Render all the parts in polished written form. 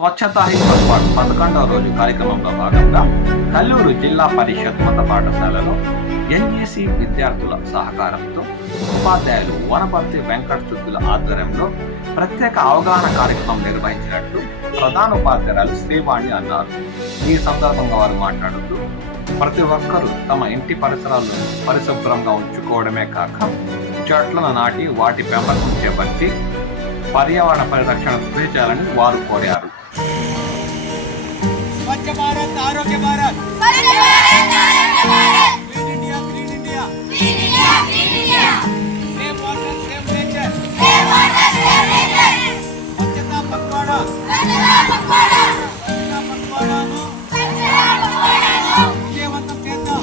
Swachhata he spot 11వ రోజు కార్యక్రమంలో భాగంగా కల్లూరు జిల్లా పరిషత్ ఉన్నత పాఠశాలలో ఎన్ఈసి విద్యార్థుల సహకారంతో ఉపాధ్యాయులు వనపర్తి వెంకట చుద్దుల ఆధ్వర్యంలో ప్రత్యేక అవగాహన కార్యక్రమం నిర్వహించినట్లు ప్రధాన ఉపాధ్యాయులు శ్రీవాణి అన్నారు. ఈ సందర్భంగా వారు మాట్లాడుతూ ప్రతి ఒక్కరూ తమ ఇంటి పరిసరాలను పరిశుభ్రంగా ఉంచుకోవడమే కాక చెట్లను నాటి వాటి పెంపకం చేపట్టి పర్యావరణ పరిరక్షణ కృషి చేయాలని వారు కోరారు. स्वच्छ भारत आरोग्य Bharat green India save water save nature स्वच्छता पखवाड़ा విజయవంతం చేద్దాం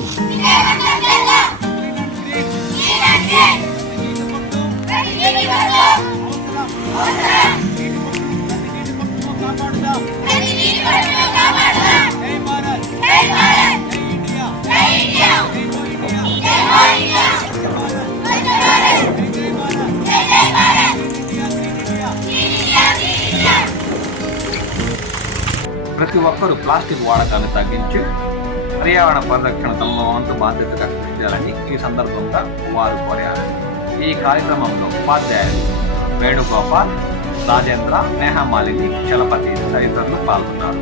కాపాడుదాం. ప్రతి ఒక్కరూ ప్లాస్టిక్ వాడకాన్ని తగ్గించి పర్యావరణ పరిరక్షణ తమ వంతు బాధ్యతగా కృషి చేయాలని ఈ సందర్భంగా వారు కోరారు. ఈ కార్యక్రమంలో ఉపాధ్యాయులు వేణుగోపాల్, రాజేంద్ర, నేహమాలిని, చలపతి తదితరులు పాల్గొన్నారు.